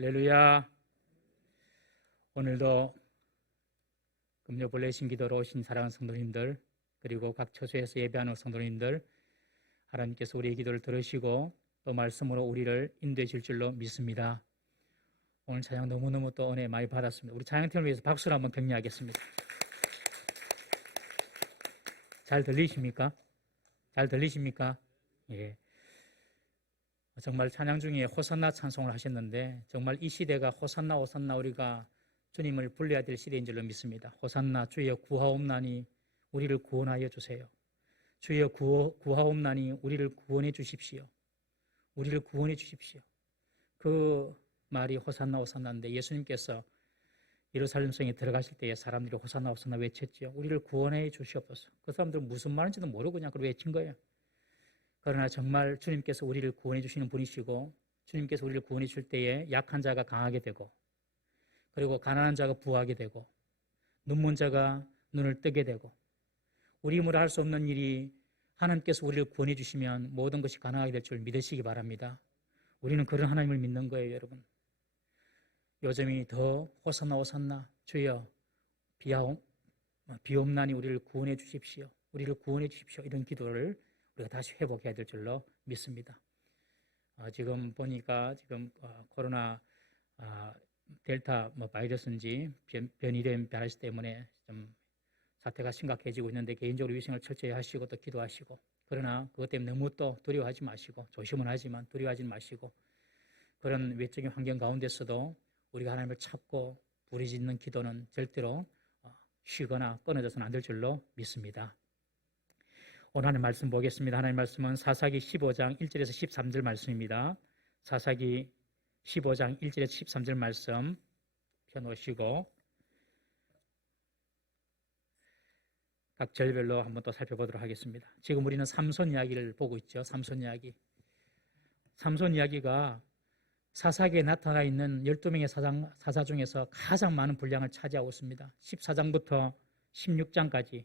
할렐루야. 오늘도 금요 블레싱 기도로 오신 사랑하는 성도님들, 그리고 각 처소에서 예배하는 성도님들, 하나님께서 우리의 기도를 들으시고 또 말씀으로 우리를 인도해 줄 줄로 믿습니다. 오늘 찬양 너무너무 또 은혜 많이 받았습니다. 우리 찬양팀을 위해서 박수를 한번 격려하겠습니다. 잘 들리십니까? 잘 들리십니까? 예. 정말 찬양 중에 호산나 찬송을 하셨는데, 정말 이 시대가 호산나 호산나 우리가 주님을 불러야 될 시대인 줄로 믿습니다. 호산나 주여 구하옵나니 우리를 구원하여 주세요. 주여 구하옵나니 우리를 구원해 주십시오. 우리를 구원해 주십시오. 그 말이 호산나 호산나인데, 예수님께서 예루살렘 성에 들어가실 때에 사람들이 호산나 호산나 외쳤지요. 우리를 구원해 주시옵소서. 그 사람들은 무슨 말인지도 모르고 그냥 그걸 외친 거예요. 그러나 정말 주님께서 우리를 구원해 주시는 분이시고, 주님께서 우리를 구원해 줄 때에 약한 자가 강하게 되고, 그리고 가난한 자가 부하게 되고, 눈먼 자가 눈을 뜨게 되고, 우리 힘으로 할 수 없는 일이 하나님께서 우리를 구원해 주시면 모든 것이 가능하게 될 줄 믿으시기 바랍니다. 우리는 그런 하나님을 믿는 거예요, 여러분. 요즘이 더 호산나 호산나 주여 비옵나니 우리를 구원해 주십시오. 우리를 구원해 주십시오. 이런 기도를 우리가 다시 회복해야 될 줄로 믿습니다. 지금 보니까 지금 코로나 델타 바이러스인지 변이된 바이러스 때문에 좀 사태가 심각해지고 있는데, 개인적으로 위생을 철저히 하시고 또 기도하시고, 그러나 그것 때문에 너무 또 두려워하지 마시고, 조심은 하지만 두려워하지 마시고, 그런 외적인 환경 가운데서도 우리가 하나님을 찾고 부르짖는 기도는 절대로 쉬거나 끊어져서는 안 될 줄로 믿습니다. 오늘 하나님 말씀 보겠습니다. 하나님 말씀은 사사기 15장 1절에서 13절 말씀입니다. 사사기 15장 1절에서 13절 말씀 펴놓으시고 각 절별로 한번 또 살펴보도록 하겠습니다. 지금 우리는 삼손 이야기를 보고 있죠. 삼손 이야기. 삼손 이야기가 사사기에 나타나 있는 12명의 사사 중에서 가장 많은 분량을 차지하고 있습니다. 14장부터 16장까지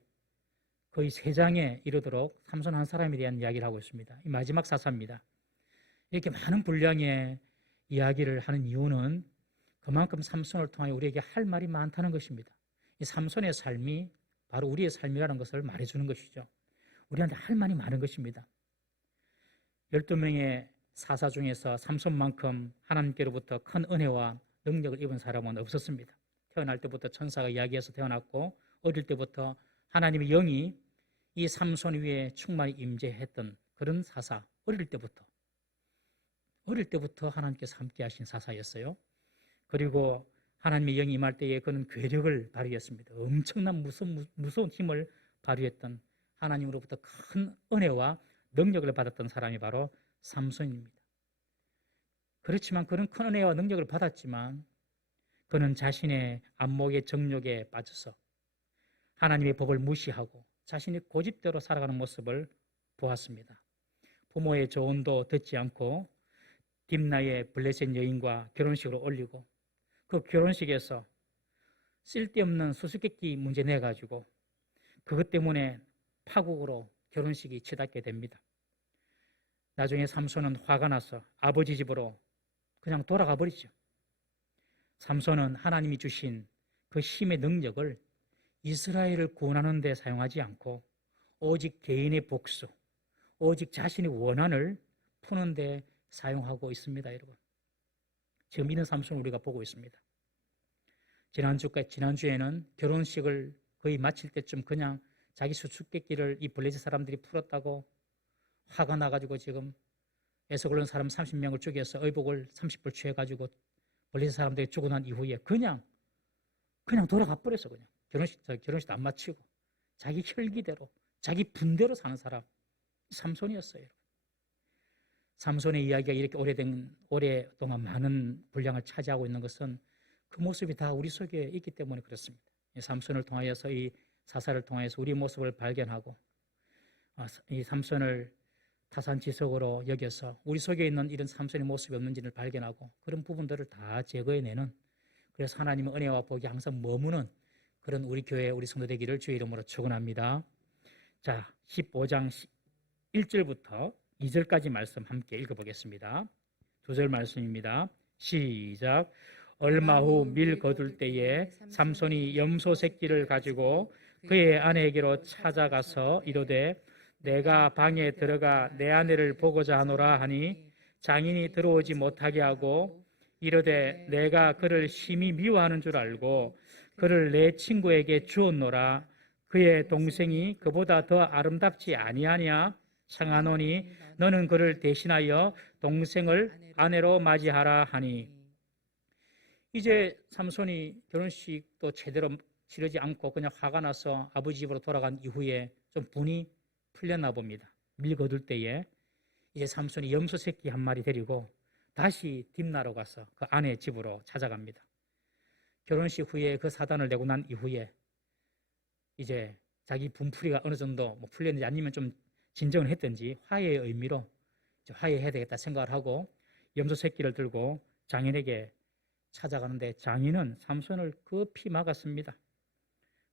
거의 3장에 이르도록 삼손 한 사람에 대한 이야기를 하고 있습니다. 이 마지막 사사입니다. 이렇게 많은 분량의 이야기를 하는 이유는 그만큼 삼손을 통하여 우리에게 할 말이 많다는 것입니다. 이 삼손의 삶이 바로 우리의 삶이라는 것을 말해주는 것이죠. 우리한테 할 말이 많은 것입니다. 12명의 사사 중에서 삼손만큼 하나님께로부터 큰 은혜와 능력을 입은 사람은 없었습니다. 태어날 때부터 천사가 이야기해서 태어났고, 어릴 때부터 하나님의 영이 이 삼손 위에 충만히 임재했던 그런 사사, 어릴 때부터 하나님께서 함께 하신 사사였어요. 그리고 하나님의 영이 임할 때에 그는 괴력을 발휘했습니다. 엄청난 무서운 힘을 발휘했던, 하나님으로부터 큰 은혜와 능력을 받았던 사람이 바로 삼손입니다. 그렇지만 그는 큰 은혜와 능력을 받았지만 그는 자신의 안목의 정욕에 빠져서 하나님의 법을 무시하고 자신의 고집대로 살아가는 모습을 보았습니다. 부모의 조언도 듣지 않고 딥나의 블레셋 여인과 결혼식을 올리고, 그 결혼식에서 쓸데없는 수수께끼 문제 내가지고 그것 때문에 파국으로 결혼식이 치닫게 됩니다. 나중에 삼손은 화가 나서 아버지 집으로 그냥 돌아가 버리죠. 삼손은 하나님이 주신 그 힘의 능력을 이스라엘을 구원하는 데 사용하지 않고 오직 개인의 복수, 오직 자신의 원한을 푸는 데 사용하고 있습니다, 여러분. 지금 이런 삼손을 우리가 보고 있습니다. 지난주에는 결혼식을 거의 마칠 때쯤 그냥 자기 수수께끼를 이 블레셋 사람들이 풀었다고 화가 나가지고 지금 에서글론 사람 30명을 죽여서 의복을 30벌 취해가지고 블레셋 사람들이 죽고 난 이후에 그냥 돌아가 버렸어. 그냥 결혼식도 안 마치고 자기 혈기대로 자기 분대로 사는 사람, 삼손이었어요. 삼손의 이야기가 이렇게 오랫동안 많은 분량을 차지하고 있는 것은 그 모습이 다 우리 속에 있기 때문에 그렇습니다. 삼손을 통하여서, 이 사사를 통하여서 우리 모습을 발견하고, 이 삼손을 타산지석으로 여겨서 우리 속에 있는 이런 삼손의 모습이 없는지를 발견하고 그런 부분들을 다 제거해내는, 그래서 하나님의 은혜와 복이 항상 머무는 그런 우리 교회, 우리 성도 되기를 주의 이름으로 축원합니다. 자, 15장 1절부터 2절까지 말씀 함께 읽어보겠습니다. 2절 말씀입니다. 시작. 얼마 후 밀 거둘 때에 삼손이 염소 새끼를 가지고 그의 아내에게로 찾아가서 이르되 내가 방에 들어가 내 아내를 보고자 하노라 하니 장인이 들어오지 못하게 하고 이르되 내가 그를 심히 미워하는 줄 알고 그를 내 친구에게 주었노라. 그의 동생이 그보다 더 아름답지 아니하냐? 청하노니 너는 그를 대신하여 동생을 아내로 맞이하라 하니. 이제 삼손이 결혼식도 제대로 치르지 않고 그냥 화가 나서 아버지 집으로 돌아간 이후에 좀 분이 풀렸나 봅니다. 밀 거둘 때에 이제 삼손이 염소 새끼 한 마리 데리고 다시 딥나로 가서 그 아내 집으로 찾아갑니다. 결혼식 후에 그 사단을 내고 난 이후에 이제 자기 분풀이가 어느 정도 풀렸는지 아니면 좀 진정을 했든지 화해의 의미로 화해해야 되겠다 생각을 하고 염소 새끼를 들고 장인에게 찾아가는데 장인은 삼손을 급히 막았습니다.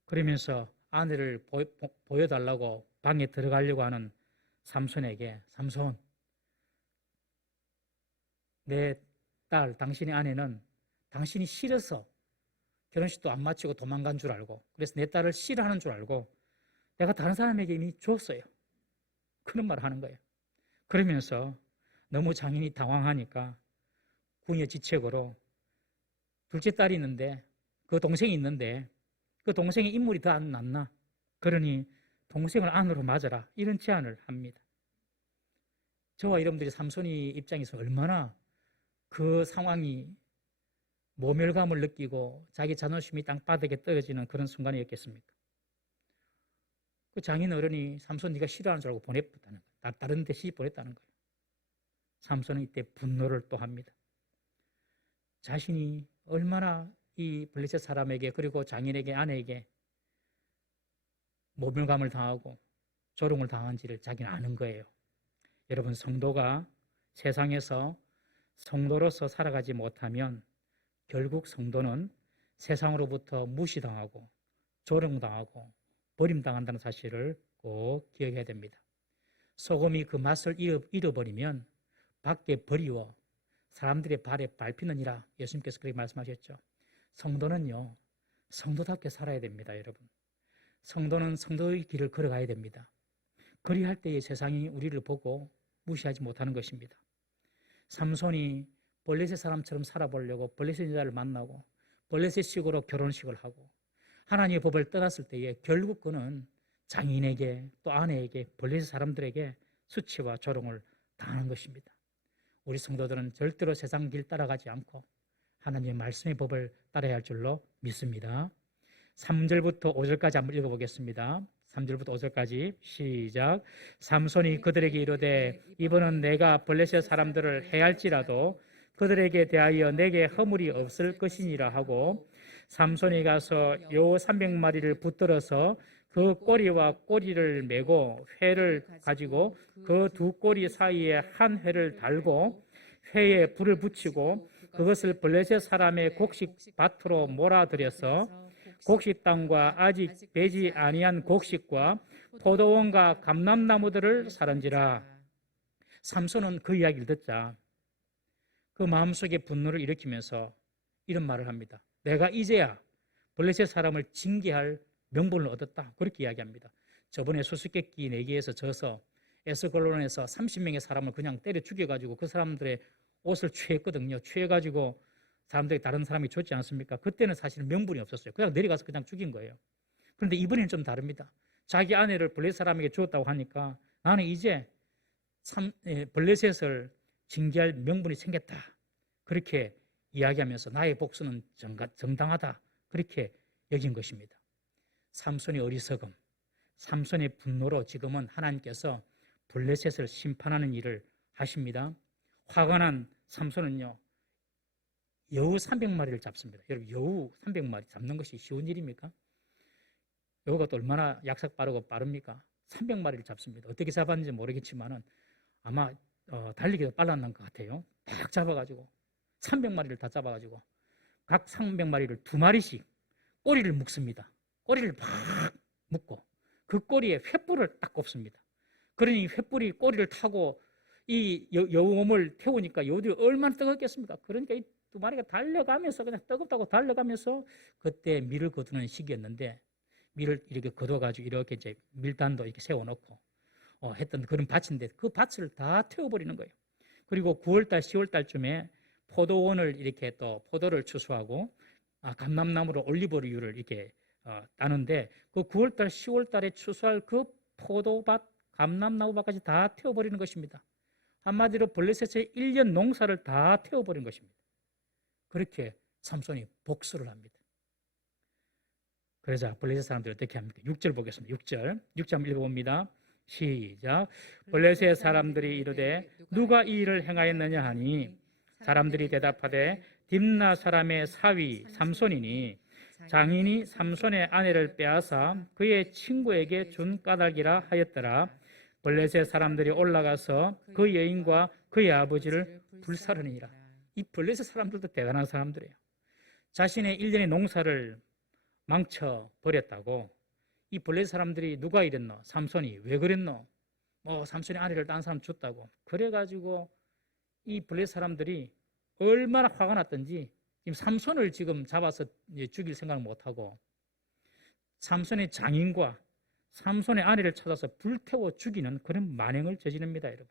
그러면서 아내를 보여달라고 방에 들어가려고 하는 삼손에게 삼손, 내 딸, 당신의 아내는 당신이 싫어서 결혼식도 안 마치고 도망간 줄 알고 그래서 내 딸을 싫어하는 줄 알고 내가 다른 사람에게 이미 줬어요. 그런 말을 하는 거예요. 그러면서 너무 장인이 당황하니까 궁여지책으로 둘째 딸이 있는데 그 동생이 있는데 그 동생의 인물이 더 안 낫나? 그러니 동생을 안으로 맞아라. 이런 제안을 합니다. 저와 여러분들이 삼손이 입장에서 얼마나 그 상황이 모멸감을 느끼고 자기 자존심이 땅바닥에 떨어지는 그런 순간이었겠습니까? 그 장인 어른이 삼손 네가 싫어하는 줄 알고 보냈다는 거예요. 다른 데 시집 보냈다는 거예요. 삼손은 이때 분노를 또 합니다. 자신이 얼마나 이 블레셋 사람에게 그리고 장인에게 아내에게 모멸감을 당하고 조롱을 당한지를 자기는 아는 거예요. 여러분, 성도가 세상에서 성도로서 살아가지 못하면 결국 성도는 세상으로부터 무시당하고 조롱당하고 버림당한다는 사실을 꼭 기억해야 됩니다. 소금이 그 맛을 잃어버리면 밖에 버리워 사람들의 발에 밟히느니라. 예수님께서 그렇게 말씀하셨죠. 성도는요, 성도답게 살아야 됩니다, 여러분. 성도는 성도의 길을 걸어가야 됩니다. 그리할 때에 세상이 우리를 보고 무시하지 못하는 것입니다. 삼손이 블레셋 사람처럼 살아보려고 블레셋 여자를 만나고 블레셋식으로 결혼식을 하고 하나님의 법을 떠났을 때에 결국 그는 장인에게 또 아내에게 블레셋 사람들에게 수치와 조롱을 당하는 것입니다. 우리 성도들은 절대로 세상 길 따라가지 않고 하나님의 말씀의 법을 따라야 할 줄로 믿습니다. 3절부터 5절까지 한번 읽어보겠습니다. 3절부터 5절까지 시작. 삼손이 그들에게 이르되 이번은 내가 블레셋 사람들을 해할지라도 그들에게 대하여 내게 허물이 없을 것이니라 하고 삼손이 가서 요 300마리를 붙들어서 그 꼬리와 꼬리를 메고 회를 가지고 그 두 꼬리 사이에 한 회를 달고 회에 불을 붙이고 그것을 블레셋 사람의 곡식 밭으로 몰아들여서 곡식 땅과 아직 배지 아니한 곡식과 포도원과 감람나무들을 사른지라. 삼손은 그 이야기를 듣자 그 마음속에 분노를 일으키면서 이런 말을 합니다. 내가 이제야 블레셋 사람을 징계할 명분을 얻었다. 그렇게 이야기합니다. 저번에 수수께끼 내기에서 져서 에스골론에서 30명의 사람을 그냥 때려 죽여가지고 그 사람들의 옷을 취했거든요. 취해가지고 사람들이 다른 사람이 줬지 않습니까? 그때는 사실 명분이 없었어요. 그냥 내려가서 그냥 죽인 거예요. 그런데 이번에는 좀 다릅니다. 자기 아내를 블레셋 사람에게 주었다고 하니까 나는 이제 블레셋을 징계할 명분이 생겼다. 그렇게 이야기하면서 나의 복수는 정당하다. 그렇게 여긴 것입니다. 삼손의 어리석음, 삼손의 분노로 지금은 하나님께서 블레셋을 심판하는 일을 하십니다. 화가 난 삼손은요, 여우 300마리를 잡습니다. 여러분, 여우 300마리 잡는 것이 쉬운 일입니까? 여우가 또 얼마나 약삭 빠릅니까? 300마리를 잡습니다. 어떻게 잡았는지 모르겠지만은 아마 달리기도 빨랐는 것 같아요. 딱 잡아가지고 300마리를 다 잡아가지고 각 300마리를 2마리씩 꼬리를 묶습니다. 꼬리를 막 묶고 그 꼬리에 횃불을 딱 꼽습니다. 그러니 횃불이 꼬리를 타고 이 여우몸을 태우니까 여우들이 얼마나 뜨겁겠습니까? 그러니까 이 두 마리가 달려가면서 그냥 뜨겁다고 달려가면서 그때 밀을 거두는 시기였는데 밀을 이렇게 거둬가지고 이렇게 이제 밀단도 이렇게 세워놓고 했던 그런 밭인데 그 밭을 다 태워버리는 거예요. 그리고 9월달, 10월달쯤에 포도원을 이렇게 또 포도를 추수하고 감람나무로 올리브유를 이렇게 따는데 그 9월달, 10월달에 추수할 그 포도밭, 감람나무밭까지 다 태워버리는 것입니다. 한마디로 블레셋의 1년 농사를 다 태워버린 것입니다. 그렇게 삼손이 복수를 합니다. 그러자 블레셋 사람들이 어떻게 합니까? 6절 보겠습니다. 6절 한번 읽어봅니다. 시작. 블레셋 사람들이 이르되 누가 이 일을 행하였느냐 하니 사람들이 대답하되 딥나 사람의 사위 삼손이니 장인이 삼손의 아내를 빼앗아 그의 친구에게 준 까닭이라 하였더라. 블레셋 사람들이 올라가서 그 여인과 그의 아버지를 불사르니라. 이 블레셋 사람들도 대단한 사람들이에요. 자신의 1년의 농사를 망쳐버렸다고 이 블레셋 사람들이 누가 이랬노? 삼손이 왜 그랬노? 삼손이 아내를 딴 사람 줬다고. 그래가지고 이 블레셋 사람들이 얼마나 화가 났던지 지금 삼손을 지금 잡아서 죽일 생각을 못하고 삼손의 장인과 삼손의 아내를 찾아서 불태워 죽이는 그런 만행을 저지릅니다, 여러분.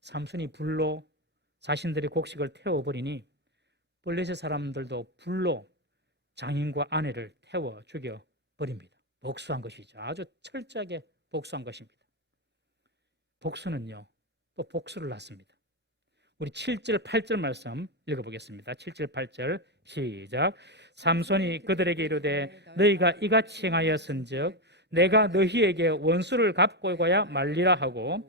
삼손이 불로 자신들의 곡식을 태워버리니 블레셋 사람들도 불로 장인과 아내를 태워 죽여버립니다. 복수한 것이죠. 아주 철저하게 복수한 것입니다. 복수는요, 또 복수를 낳습니다. 우리 7절, 8절 말씀 읽어보겠습니다. 7절, 8절 시작. 삼손이 그들에게 이르되 너희가 이같이 행하였은즉 내가 너희에게 원수를 갚고 가야 말리라 하고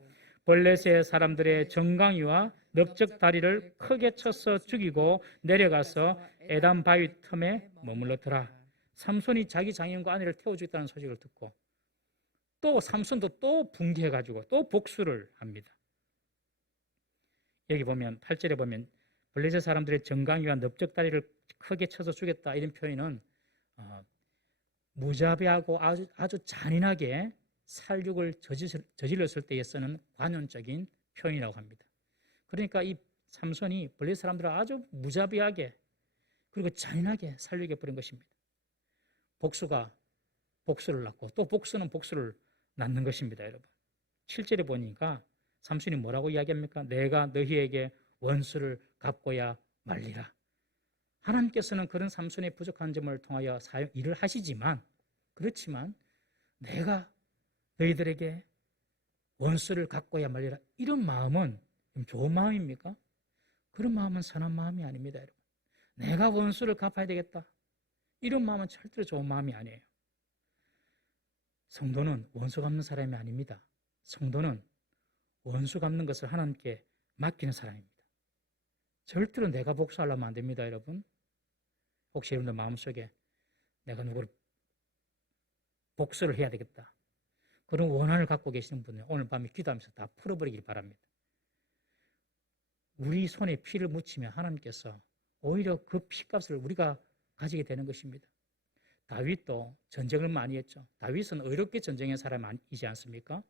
블레셋 사람들의 정강이와 넓적 다리를 크게 쳐서 죽이고 내려가서 에담 바위 틈에 머물렀더라. 삼손이 자기 장인과 아내를 태워주겠다는 소식을 듣고 또 삼손도 또 붕괴해가지고 또 복수를 합니다. 여기 보면 8절에 보면 블레셋 사람들의 정강이와 넓적 다리를 크게 쳐서 죽였다 이런 표현은 무자비하고 아주 잔인하게 살육을 저질렀을 때에 쓰는 관용적인 표현이라고 합니다. 그러니까 이 삼손이 블레셋 사람들을 아주 무자비하게 그리고 잔인하게 살육해버린 것입니다. 복수가 복수를 낳고 또 복수는 복수를 낳는 것입니다, 여러분. 7절에 보니까 삼손이 뭐라고 이야기합니까? 내가 너희에게 원수를 갚고야 말리라. 하나님께서는 그런 삼손의 부족한 점을 통하여 일을 하시지만 그렇지만 내가 너희들에게 원수를 갚고야 말리라. 이런 마음은 좋은 마음입니까? 그런 마음은 선한 마음이 아닙니다, 여러분. 내가 원수를 갚아야 되겠다. 이런 마음은 절대로 좋은 마음이 아니에요. 성도는 원수 갚는 사람이 아닙니다. 성도는 원수 갚는 것을 하나님께 맡기는 사람입니다. 절대로 내가 복수하려면 안 됩니다, 여러분. 혹시 여러분들 마음속에 내가 누구를 복수를 해야 되겠다. 그런 원한을 갖고 계시는 분은 오늘 밤에 기도하면서 다 풀어버리길 바랍니다. 우리 손에 피를 묻히면 하나님께서 오히려 그 피값을 우리가 가지게 되는 것입니다. 다윗도 전쟁을 많이 했죠. 다윗은 의롭게 전쟁한 사람이지 않습니까?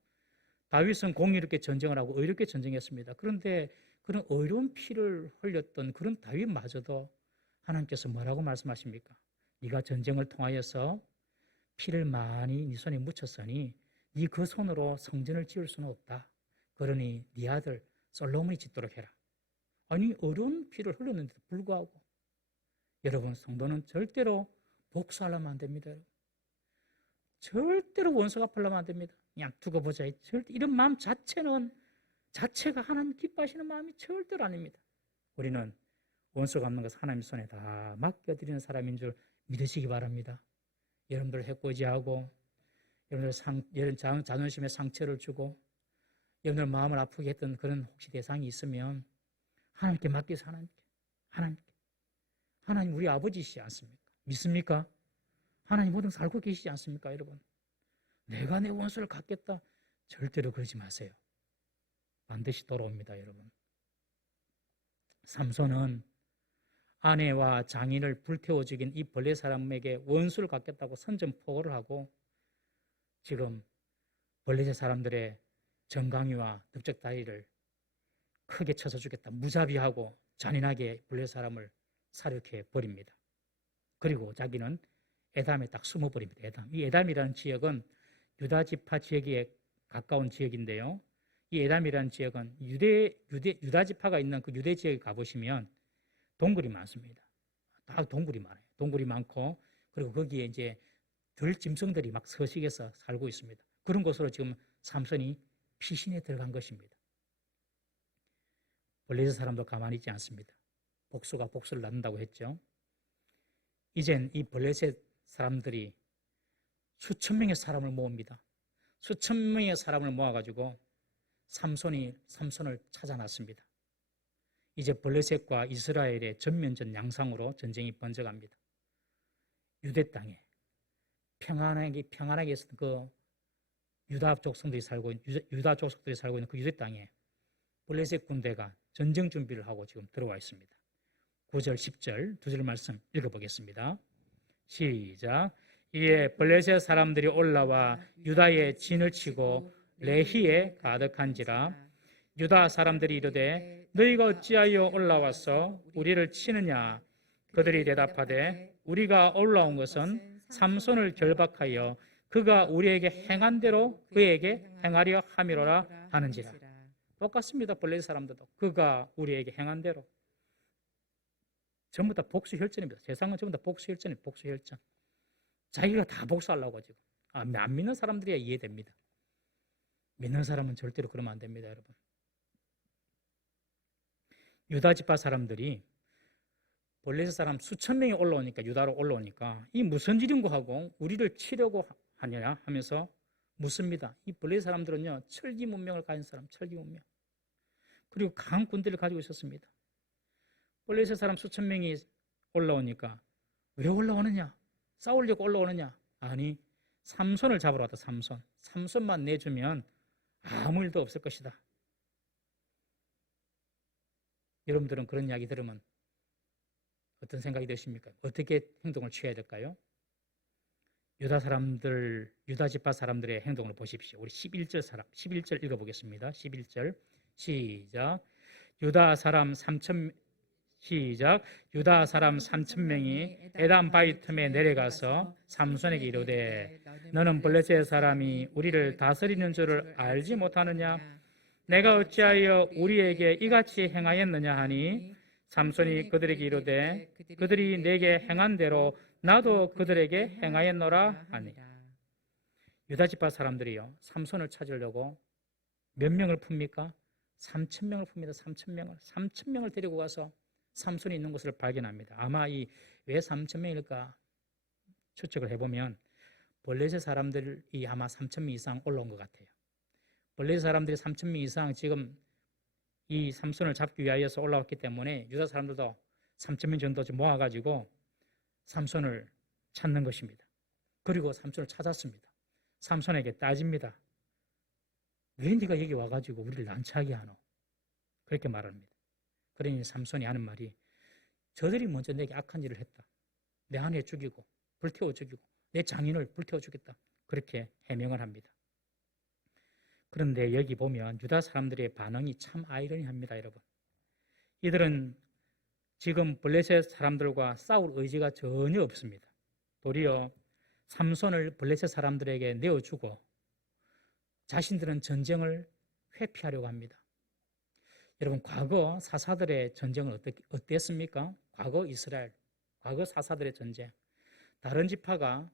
다윗은 공의롭게 전쟁을 하고 의롭게 전쟁했습니다. 그런데 그런 의로운 피를 흘렸던 그런 다윗마저도 하나님께서 뭐라고 말씀하십니까? 네가 전쟁을 통하여서 피를 많이 네 손에 묻혔으니 네 그 손으로 성전을 지을 수는 없다. 그러니 네 아들 솔로몬이 짓도록 해라. 아니 어려운 피를 흘렸는데도 불구하고 여러분 성도는 절대로 복수하려면 안 됩니다. 절대로 원수 갚으려면 안 됩니다. 그냥 두고 보자. 절대 이런 마음 자체가 하나님 기뻐하시는 마음이 절대로 아닙니다. 우리는 원수 갚는 것을 하나님 손에 다 맡겨드리는 사람인 줄 믿으시기 바랍니다. 여러분들 해코지하고 여러분들 자존심에 상처를 주고 여러분들 마음을 아프게 했던 그런 혹시 대상이 있으면 하나님께 맡겨서 하나님께 하나님 우리 아버지시지 않습니까? 믿습니까? 하나님 모든 것을 알고 계시지 않습니까, 여러분? 내가 내 원수를 갚겠다. 절대로 그러지 마세요. 반드시 돌아옵니다, 여러분. 삼손은 아내와 장인을 불태워 죽인 이 벌레 사람에게 원수를 갚겠다고 선전포고를 하고 지금 벌레 사람들의 정강이와 넓적 다리를 크게 쳐서 죽겠다. 무자비하고 잔인하게 블레셋 사람을 사륙해 버립니다. 그리고 자기는 에담에 딱 숨어버립니다. 이 에담이라는 지역은 유다 지파 지역에 가까운 지역인데요. 이 에담이라는 지역은 유다 지파가 있는 그 유대 지역에 가보시면 동굴이 많습니다. 다 동굴이 많아요. 동굴이 많고, 그리고 거기에 이제 들짐승들이 막 서식해서 살고 있습니다. 그런 곳으로 지금 삼손이 피신에 들어간 것입니다. 블레셋 사람도 가만히 있지 않습니다. 복수가 복수를 낳는다고 했죠. 이젠 이 블레셋 사람들이 수천 명의 사람을 모읍니다. 수천 명의 사람을 모아가지고 삼손을 찾아놨습니다. 이제 블레셋과 이스라엘의 전면전 양상으로 전쟁이 번져갑니다. 유대 땅에 평안하게 있었던 그 유다 족속들이 살고 있는 그 유대 땅에 블레셋 군대가 전쟁 준비를 하고 지금 들어와 있습니다. 9절, 10절 두 절 말씀 읽어보겠습니다. 시작. 이에 블레셋 사람들이 올라와 유다의 진을 치고 레히에 가득한지라. 유다 사람들이 이르되 너희가 어찌하여 올라와서 우리를 치느냐. 그들이 대답하되 우리가 올라온 것은 삼손을 결박하여 그가 우리에게 행한 대로 그에게 행하려 함이로라 하는지라. 똑같습니다. 블레셋 사람들도 그가 우리에게 행한 대로. 전부 다 복수혈전입니다. 세상은 전부 다 복수혈전입니다. 복수혈전. 자기가 다 복수하려고 지금. 안 믿는 사람들이야 이해됩니다. 믿는 사람은 절대로 그러면 안 됩니다, 여러분. 유다 지파 사람들이 블레셋 사람 수천 명이 올라오니까, 유다로 올라오니까 이 무슨 일인고 하고 우리를 치려고 하냐 하면서 묻습니다. 이 블레셋 사람들은요, 철기 문명을 가진 사람, 철기 문명. 그리고 강한 군대를 가지고 있었습니다. 블레셋 사람 수천 명이 올라오니까 왜 올라오느냐? 싸우려고 올라오느냐? 아니, 삼손을 잡으러 왔다. 삼손만 내주면 아무 일도 없을 것이다. 여러분들은 그런 이야기 들으면 어떤 생각이 드십니까? 어떻게 행동을 취해야 될까요? 유다 지파 사람들의 행동을 보십시오. 우리 11절 읽어보겠습니다. 11절 시작. 유다 사람 3,000명이 에담 바위 틈에 내려가서 삼손에게 이르되 너는 블레셋 사람이 우리를 다스리는 줄을 알지 못하느냐? 내가 어찌하여 우리에게 이같이 행하였느냐 하니 삼손이 그들에게 이르되 그들이 내게 행한 대로 나도 그들에게 행하였노라 하니. 유다 지파 사람들이요, 삼손을 찾으려고 몇 명을 풉니까? 3,000명을 풉니다. 3,000명을 데리고 가서 삼손이 있는 곳을 발견합니다. 아마 왜 3,000명일까 추측을 해보면 블레셋 사람들이 아마 3,000명 이상 올라온 것 같아요. 블레셋 사람들이 3,000명 이상 지금 이 삼손을 잡기 위하여서 올라왔기 때문에 유다 사람들도 3,000명 정도 모아가지고 삼손을 찾는 것입니다. 그리고 삼손을 찾았습니다. 삼손에게 따집니다. 왜 네가 여기 와가지고 우리를 난처하게 하노? 그렇게 말합니다. 그러니 삼손이 하는 말이 저들이 먼저 내게 악한 일을 했다. 내 아내 죽이고 불태워 죽이고 내 장인을 불태워 주겠다. 그렇게 해명을 합니다. 그런데 여기 보면 유다 사람들의 반응이 참 아이러니합니다, 여러분. 이들은 지금 블레셋 사람들과 싸울 의지가 전혀 없습니다. 도리어 삼손을 블레셋 사람들에게 내어주고 자신들은 전쟁을 회피하려고 합니다. 여러분, 과거 사사들의 전쟁은 어땠습니까? 과거 이스라엘, 과거 사사들의 전쟁. 다른 지파가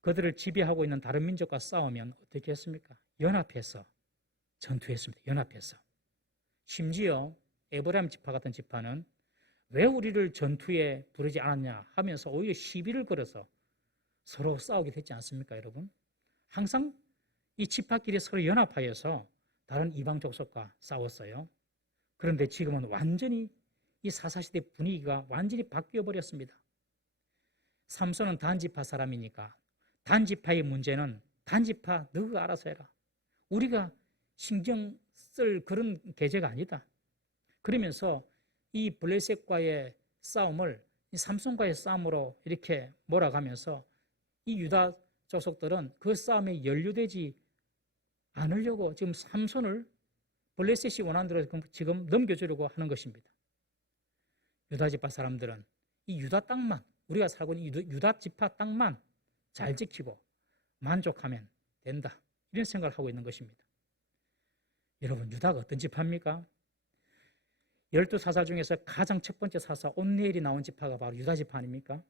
그들을 지배하고 있는 다른 민족과 싸우면 어떻게 했습니까? 연합해서 전투했습니다. 연합해서. 심지어 에브라임 지파 같은 지파는 왜 우리를 전투에 부르지 않았냐 하면서 오히려 시비를 걸어서 서로 싸우게 됐지 않습니까, 여러분? 항상 이 지파끼리 서로 연합하여서 다른 이방 족속과 싸웠어요. 그런데 지금은 완전히 이 사사시대 분위기가 완전히 바뀌어 버렸습니다. 삼손은 단지파 사람이니까 단지파의 문제는 단지파 너가 알아서 해라. 우리가 신경 쓸 그런 계제가 아니다. 그러면서 이 블레셋과의 싸움을 이 삼손과의 싸움으로 이렇게 몰아가면서 이 유다 족속들은 그 싸움에 연루되지 않으려고 지금 삼손을 블레셋이 원하는 대로 지금 넘겨주려고 하는 것입니다. 유다 지파 사람들은 이 유다 땅만, 우리가 살고 있는 유다 지파 땅만 잘 지키고 만족하면 된다, 이런 생각을 하고 있는 것입니다. 여러분, 유다가 어떤 지파입니까? 12사사 중에서 가장 첫 번째 사사 온니엘이 나온 지파가 바로 유다 지파 아닙니까?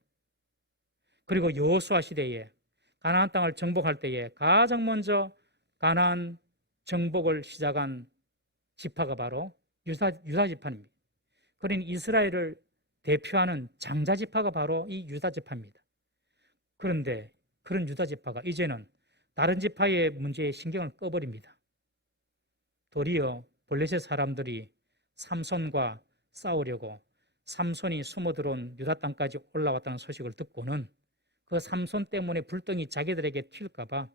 그리고 여호수아 시대에 가나안 땅을 정복할 때에 가장 먼저 가나안 정복을 시작한 지파가 바로 유다 지파입니다. 그러니 이스라엘을 대표하는 장자 지파가 바로 이 유다 지파입니다. 그런데 그런 유다 지파가 이제는 다른 지파의 문제에 신경을 꺼버립니다. 도리어 블레셋 사람들이 삼손과 싸우려고 삼손이 숨어들어온 유다 땅까지 올라왔다는 소식을 듣고는 그 삼손 때문에 불똥이 자기들에게 튈까 봐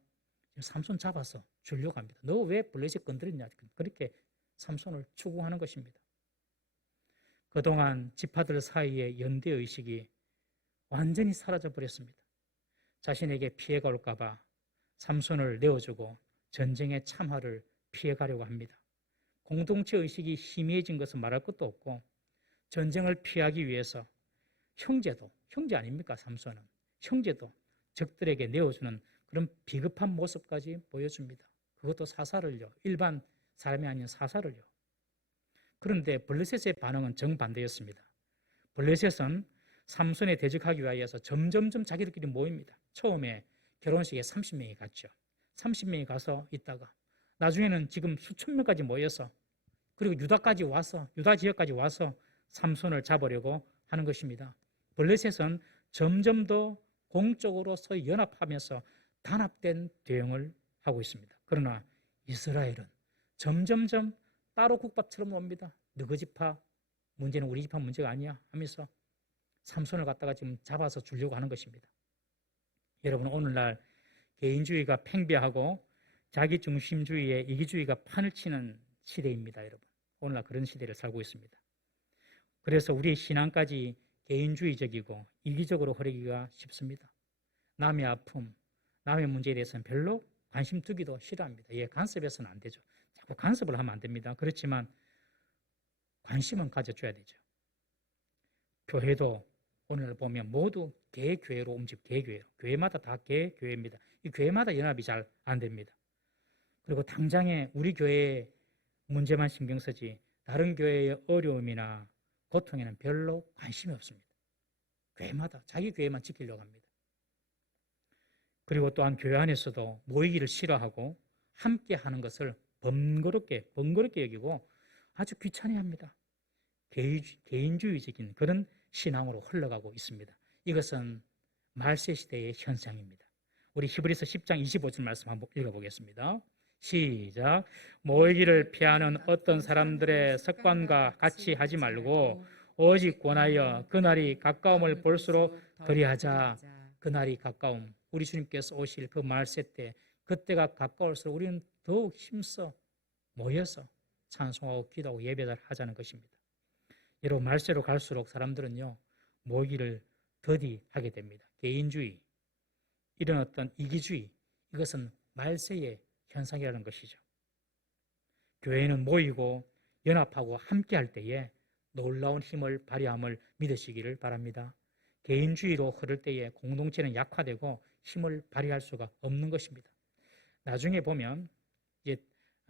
삼손 잡아서 주려고 합니다. 너 왜 블레셋 건드렸냐, 그렇게 삼손을 추궁하는 것입니다. 그동안 지파들 사이의 연대의식이 완전히 사라져버렸습니다. 자신에게 피해가 올까 봐 삼손을 내어주고 전쟁의 참화를 피해가려고 합니다. 공동체 의식이 희미해진 것은 말할 것도 없고, 전쟁을 피하기 위해서 형제 아닙니까? 삼손은 형제도 적들에게 내어주는 그런 비겁한 모습까지 보여줍니다. 그것도 사사를요, 일반 사람이 아닌 사사를요. 그런데 블레셋의 반응은 정반대였습니다. 블레셋은 삼손에 대적하기 위해서 점점점 자기들끼리 모입니다. 처음에 결혼식에 30명이 갔죠. 30명이 가서 있다가 나중에는 지금 수천 명까지 모여서, 그리고 유다 지역까지 와서 삼손을 잡으려고 하는 것입니다. 블레셋은 점점 더 공적으로 서로 연합하면서 단합된 대응을 하고 있습니다. 그러나 이스라엘은 점점점 따로 국밥처럼 옵니다. 너희 지파 문제는 우리 지파 문제가 아니야 하면서 삼손을 갖다가 지금 잡아서 주려고 하는 것입니다. 여러분, 오늘날 개인주의가 팽배하고 자기중심주의에 이기주의가 판을 치는 시대입니다. 여러분, 오늘날 그런 시대를 살고 있습니다. 그래서 우리의 신앙까지 개인주의적이고 이기적으로 흐르기가 쉽습니다. 남의 아픔, 남의 문제에 대해서는 별로 관심 두기도 싫어합니다. 간섭해서는 안 되죠. 자꾸 간섭을 하면 안 됩니다. 그렇지만 관심은 가져줘야 되죠. 교회도 오늘 보면 모두 개교회로 개교회로, 교회마다 다 개교회입니다. 이 교회마다 연합이 잘 안 됩니다. 그리고 당장에 우리 교회의 문제만 신경 쓰지 다른 교회의 어려움이나 고통에는 별로 관심이 없습니다. 교회마다 자기 교회만 지키려고 합니다. 그리고 또한 교회 안에서도 모이기를 싫어하고 함께 하는 것을 번거롭게 여기고 아주 귀찮아합니다. 개인주의적인 그런 신앙으로 흘러가고 있습니다. 이것은 말세 시대의 현상입니다. 우리 히브리서 10장 25절 말씀 한번 읽어보겠습니다. 시작. 모이기를 피하는 어떤 사람들의 습관과 같이 하지 말고 오직 권하여 그날이 가까움을 볼수록 그리하자. 그날이 가까움, 우리 주님께서 오실 그 말세 때, 그때가 가까울수록 우리는 더욱 힘써 모여서 찬송하고 기도하고 예배를 하자는 것입니다. 여러분, 말세로 갈수록 사람들은요, 모이기를 더디 하게 됩니다. 개인주의, 이런 어떤 이기주의, 이것은 말세의 현상이라는 것이죠. 교회는 모이고 연합하고 함께 할 때에 놀라운 힘을 발휘함을 믿으시기를 바랍니다. 개인주의로 흐를 때에 공동체는 약화되고 힘을 발휘할 수가 없는 것입니다. 나중에 보면 이제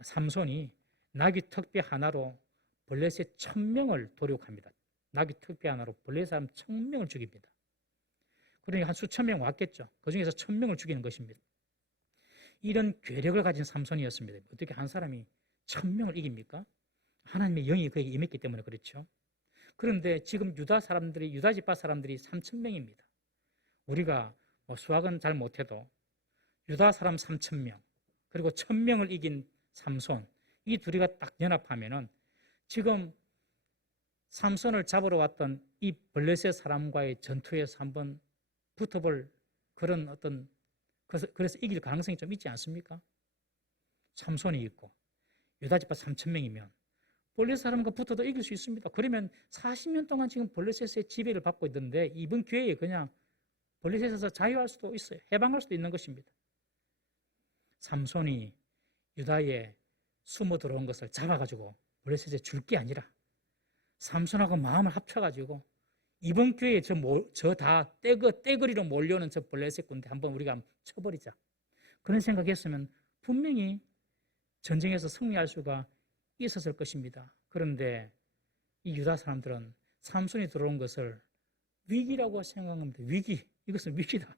삼손이 나귀 턱뼈 하나로 블레셋 1000명을 도륙합니다. 나귀 턱뼈 하나로 블레셋 사람 1000명을 죽입니다. 그러니까 한 수천 명 왔겠죠. 그 중에서 1000명을 죽이는 것입니다. 이런 괴력을 가진 삼손이었습니다. 어떻게 한 사람이 1000명을 이깁니까? 하나님의 영이 그에게 임했기 때문에 그렇죠. 그런데 지금 유다 지파 사람들이 3000명입니다. 우리가 수학은 잘 못해도 유다 사람 3000명, 그리고 1000명을 이긴 삼손, 이 둘이가 딱 연합하면은 지금 삼손을 잡으러 왔던 이 블레셋 사람과의 전투에서 한번 붙어볼 그런 어떤, 그래서 이길 가능성이 좀 있지 않습니까? 삼손이 있고 유다 지파 3000명이면 블레셋 사람과 붙어도 이길 수 있습니다. 그러면 40년 동안 지금 블레셋의 지배를 받고 있는데 이번 기회에 그냥 블레셋에서 자유할 수도 있어요. 해방할 수도 있는 것입니다. 삼손이 유다에 숨어 들어온 것을 잡아가지고 블레셋에 줄 게 아니라 삼손하고 마음을 합쳐가지고 이번 기회에 저 다 떼거리로 몰려오는 저 블레셋 군대 한번 우리가 쳐버리자. 그런 생각했으면 분명히 전쟁에서 승리할 수가 있었을 것입니다. 그런데 이 유다 사람들은 삼손이 들어온 것을 위기라고 생각합니다. 위기. 이것은 위기다.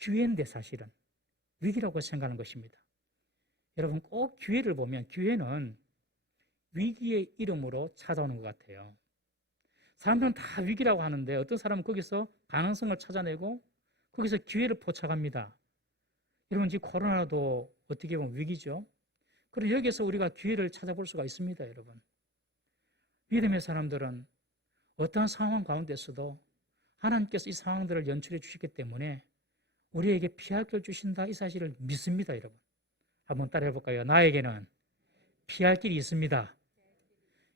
기회인데 사실은 위기라고 생각하는 것입니다. 여러분 꼭 기회를 보면 기회는 위기의 이름으로 찾아오는 것 같아요. 사람들은 다 위기라고 하는데 어떤 사람은 거기서 가능성을 찾아내고 거기서 기회를 포착합니다. 여러분 지금 코로나도 어떻게 보면 위기죠. 그리고 여기서 우리가 기회를 찾아볼 수가 있습니다. 여러분 믿음의 사람들은 어떠한 상황 가운데서도 하나님께서 이 상황들을 연출해 주시기 때문에 우리에게 피할 길 주신다 이 사실을 믿습니다. 여러분 한번 따라해 볼까요? 나에게는 피할 길이 있습니다.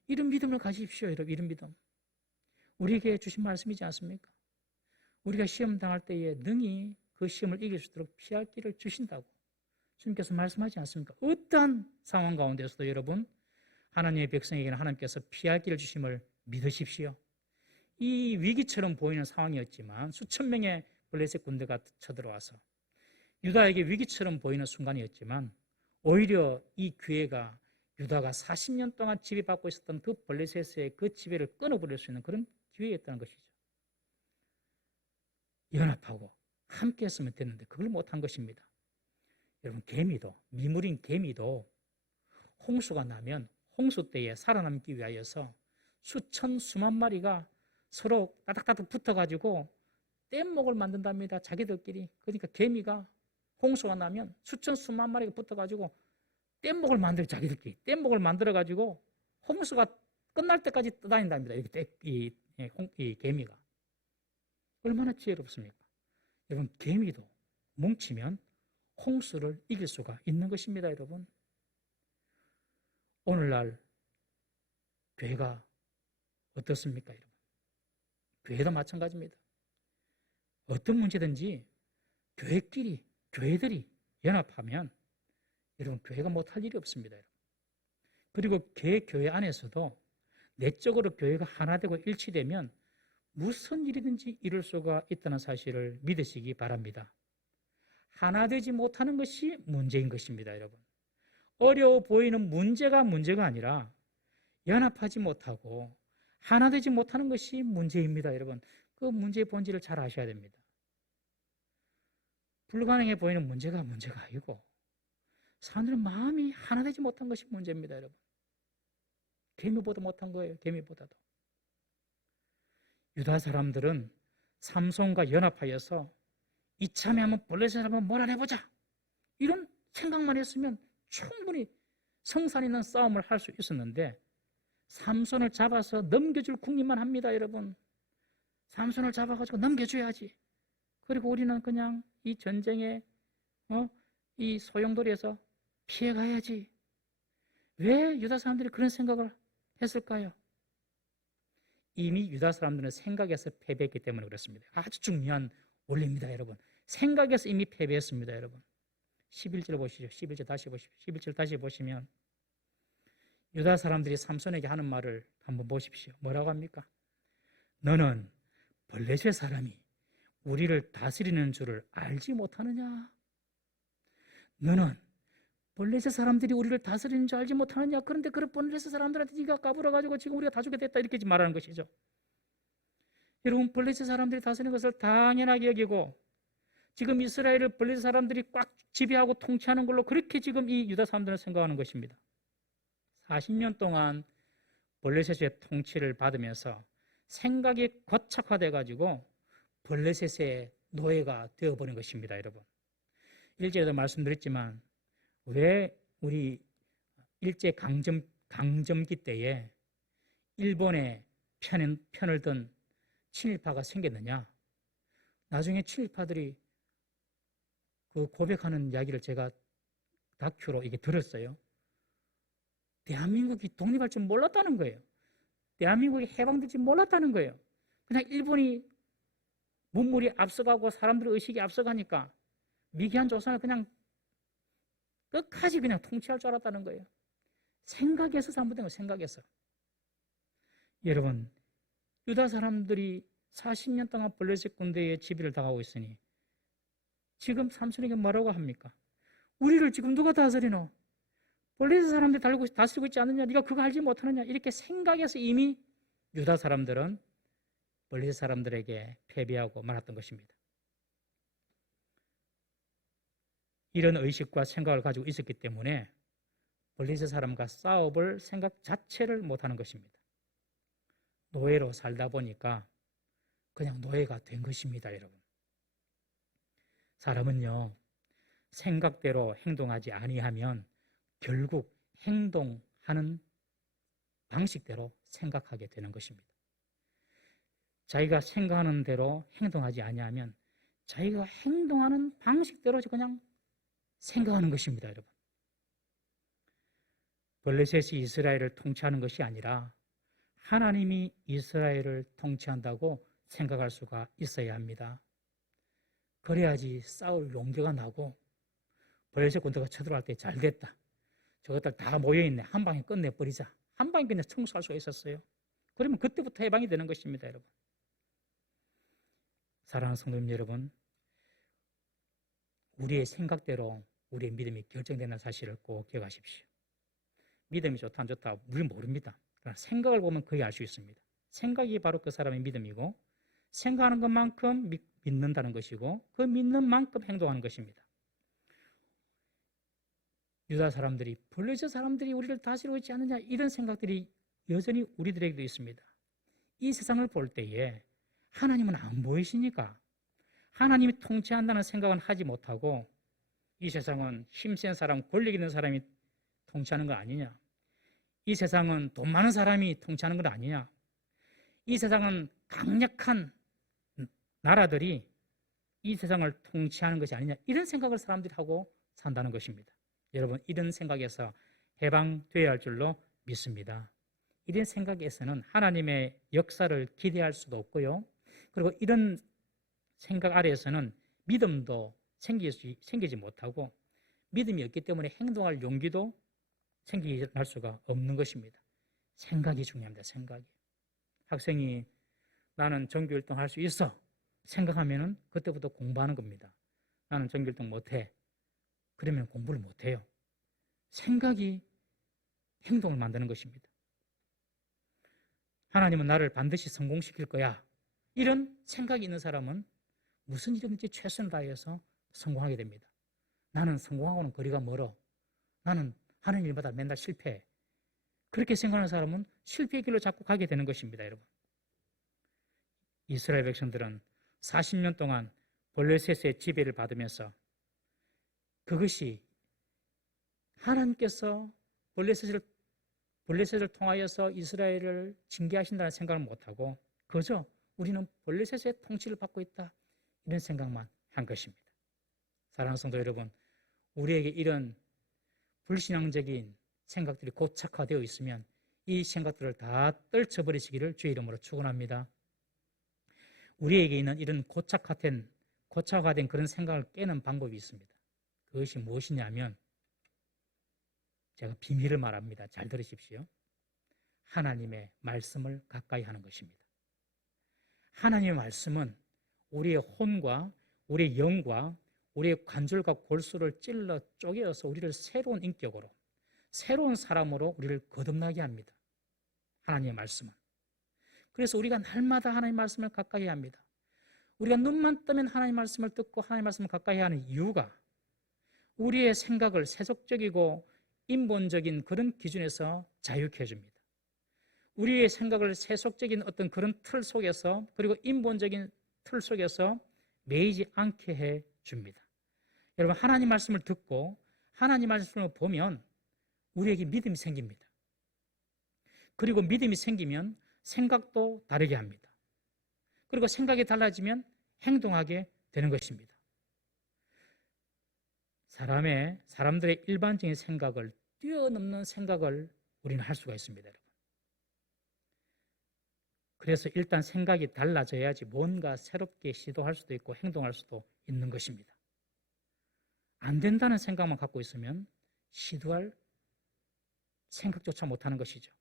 이런 믿음을 가지십시오. 여러분 이런 믿음 우리에게 주신 말씀이지 않습니까? 우리가 시험 당할 때에 능히 그 시험을 이길 수 있도록 피할 길을 주신다고 주님께서 말씀하지 않습니까? 어떠한 상황 가운데서도 여러분 하나님의 백성에게는 하나님께서 피할 길을 주심을 믿으십시오. 이 위기처럼 보이는 상황이었지만 수천 명의 블레셋 군대가 쳐들어와서 유다에게 위기처럼 보이는 순간이었지만 오히려 이 기회가 유다가 40년 동안 지배받고 있었던 그 블레셋의 그 지배를 끊어버릴 수 있는 그런 기회였다는 것이죠. 연합하고 함께 했으면 됐는데 그걸 못한 것입니다. 여러분 개미도 미물인 개미도 홍수가 나면 홍수 때에 살아남기 위하여서 수천 수만 마리가 서로 따닥따닥 붙어가지고 뗏목을 만든답니다. 자기들끼리. 그러니까 개미가 홍수가 나면 수천 수만 마리가 붙어가지고 뗏목을 만들어 자기들끼리 뗏목을 만들어가지고 홍수가 끝날 때까지 떠다닌답니다. 이렇게 이 개미가 얼마나 지혜롭습니까? 여러분 개미도 뭉치면 홍수를 이길 수가 있는 것입니다. 여러분 오늘날 교회가 어떻습니까? 여러분 교회도 마찬가지입니다. 어떤 문제든지 교회들이 연합하면 여러분 교회가 못할 일이 없습니다. 여러분. 그리고 교회 안에서도 내적으로 교회가 하나 되고 일치되면 무슨 일이든지 이룰 수가 있다는 사실을 믿으시기 바랍니다. 하나 되지 못하는 것이 문제인 것입니다. 여러분 어려워 보이는 문제가 아니라 연합하지 못하고 하나 되지 못하는 것이 문제입니다. 여러분 그 문제의 본질을 잘 아셔야 됩니다. 불가능해 보이는 문제가 아니고 사람들의 마음이 하나 되지 못한 것이 문제입니다. 여러분 개미보다 못한 거예요. 개미보다도. 유다 사람들은 삼손과 연합하여서 이참에 한번 블레셋을 한번 몰아내보자 이런 생각만 했으면 충분히 성산 있는 싸움을 할 수 있었는데 삼손을 잡아서 넘겨줄 궁리만 합니다. 여러분 삼손을 잡아가지고 넘겨줘야지. 그리고 우리는 그냥 이 전쟁에 이 소용돌이에서 피해가야지. 왜 유다 사람들이 그런 생각을 했을까요? 이미 유다 사람들은 생각에서 패배했기 때문에 그렇습니다. 아주 중요한 원리입니다. 여러분 생각에서 이미 패배했습니다. 여러분 11절 보시죠. 11절 다시 보십시오. 11절 다시 보시면 유다 사람들이 삼손에게 하는 말을 한번 보십시오. 뭐라고 합니까? 너는 블레셋 사람이 우리를 다스리는 줄을 알지 못하느냐? 너는 블레셋 사람들이 우리를 다스리는 줄 알지 못하느냐? 그런데 그 블레셋 사람들한테 네가 까불어가지고 지금 우리가 다 죽게 됐다 이렇게 말하는 것이죠. 여러분 블레셋 사람들이 다스리는 것을 당연하게 여기고 지금 이스라엘을 블레셋 사람들이 꽉 지배하고 통치하는 걸로 그렇게 지금 이 유다 사람들은 생각하는 것입니다. 40년 동안 블레셋의 통치를 받으면서 생각이 고착화돼 가지고 블레셋의 노예가 되어버린 것입니다. 여러분 1절에도 말씀드렸지만 왜 우리 일제 강점기 때에 일본의 편을 든 친일파가 생겼느냐? 나중에 친일파들이 그 고백하는 이야기를 제가 다큐로 이게 들었어요. 대한민국이 독립할 줄 몰랐다는 거예요. 대한민국이 해방될 줄 몰랐다는 거예요. 그냥 일본이 문물이 앞서가고 사람들의 의식이 앞서가니까 미개한 조선을 그냥 끝까지 그냥 통치할 줄 알았다는 거예요. 생각에서 잘못된 거예요. 생각에서. 여러분, 유다 사람들이 40년 동안 블레셋 군대의 지배를 당하고 있으니 지금 삼손에게 뭐라고 합니까? 우리를 지금 누가 다스리노? 블레셋 사람들이 다스리고 있지 않느냐? 네가 그거 알지 못하느냐? 이렇게 생각해서 이미 유다 사람들은 블레셋 사람들에게 패배하고 말았던 것입니다. 이런 의식과 생각을 가지고 있었기 때문에 블레셋 사람과 싸워볼 생각 자체를 못하는 것입니다. 노예로 살다 보니까 그냥 노예가 된 것입니다, 여러분. 사람은요, 생각대로 행동하지 아니하면 결국 행동하는 방식대로 생각하게 되는 것입니다. 자기가 생각하는 대로 행동하지 아니하면 자기가 행동하는 방식대로 그냥 생각하는 것입니다, 여러분. 블레셋이 이스라엘을 통치하는 것이 아니라 하나님이 이스라엘을 통치한다고 생각할 수가 있어야 합니다. 그래야지 싸울 용기가 나고 블레셋 군대가 쳐들어갈 때 잘 됐다. 저것들 다 모여있네. 한 방에 끝내버리자. 한 방에 그냥 청소할 수가 있었어요. 그러면 그때부터 해방이 되는 것입니다, 여러분. 사랑하는 성도님 여러분, 우리의 생각대로 우리의 믿음이 결정되는 사실을 꼭 기억하십시오. 믿음이 좋다 안 좋다 우리 모릅니다. 그러나 생각을 보면 거의 알 수 있습니다. 생각이 바로 그 사람의 믿음이고 생각하는 것만큼 믿는다는 것이고 그 믿는 만큼 행동하는 것입니다. 유다 사람들이 블레셋 사람들이 우리를 다스리고 있지 않느냐 이런 생각들이 여전히 우리들에게도 있습니다. 이 세상을 볼 때에 하나님은 안 보이시니까 하나님이 통치한다는 생각은 하지 못하고 이 세상은 힘센 사람, 권력 있는 사람이 통치하는 거 아니냐? 이 세상은 돈 많은 사람이 통치하는 건 아니냐? 이 세상은 강력한 나라들이 이 세상을 통치하는 것이 아니냐? 이런 생각을 사람들이 하고 산다는 것입니다. 여러분, 이런 생각에서 해방되어야 할 줄로 믿습니다. 이런 생각에서는 하나님의 역사를 기대할 수도 없고요. 그리고 이런 생각 아래에서는 믿음도 생기지 못하고 믿음이 없기 때문에 행동할 용기도 생기할 수가 없는 것입니다. 생각이 중요합니다. 생각이. 학생이 나는 전교일등 할 수 있어 생각하면은 그때부터 공부하는 겁니다. 나는 전교일등 못해. 그러면 공부를 못해요. 생각이 행동을 만드는 것입니다. 하나님은 나를 반드시 성공시킬 거야. 이런 생각이 있는 사람은 무슨 일이든지 최선을 다해서 성공하게 됩니다. 나는 성공하고는 거리가 멀어. 나는 하는 일마다 맨날 실패해. 그렇게 생각하는 사람은 실패의 길로 자꾸 가게 되는 것입니다, 여러분. 이스라엘 백성들은 40년 동안 블레셋의 지배를 받으면서 그것이 하나님께서 블레셋을 통하여서 이스라엘을 징계하신다는 생각을 못하고 그저 우리는 블레셋의 통치를 받고 있다 이런 생각만 한 것입니다. 사랑하는 성도 여러분, 우리에게 이런 불신앙적인 생각들이 고착화되어 있으면 이 생각들을 다 떨쳐버리시기를 주의 이름으로 축원합니다. 우리에게 있는 이런 고착화된 그런 생각을 깨는 방법이 있습니다. 그것이 무엇이냐면 제가 비밀을 말합니다. 잘 들으십시오. 하나님의 말씀을 가까이 하는 것입니다. 하나님의 말씀은 우리의 혼과 우리의 영과 우리의 관절과 골수를 찔러 쪼개어서 우리를 새로운 인격으로 새로운 사람으로 우리를 거듭나게 합니다. 하나님의 말씀은. 그래서 우리가 날마다 하나님의 말씀을 가까이 해야 합니다. 우리가 눈만 뜨면 하나님의 말씀을 듣고 하나님의 말씀을 가까이 하는 이유가 우리의 생각을 세속적이고 인본적인 그런 기준에서 자유케 해줍니다. 우리의 생각을 세속적인 어떤 그런 틀 속에서 그리고 인본적인 틀 속에서 매이지 않게 해줍니다. 여러분, 하나님 말씀을 듣고 하나님 말씀을 보면 우리에게 믿음이 생깁니다. 그리고 믿음이 생기면 생각도 다르게 합니다. 그리고 생각이 달라지면 행동하게 되는 것입니다. 사람들의 일반적인 생각을 뛰어넘는 생각을 우리는 할 수가 있습니다, 여러분. 그래서 일단 생각이 달라져야지 뭔가 새롭게 시도할 수도 있고 행동할 수도 있는 것입니다. 안 된다는 생각만 갖고 있으면 시도할 생각조차 못하는 것이죠.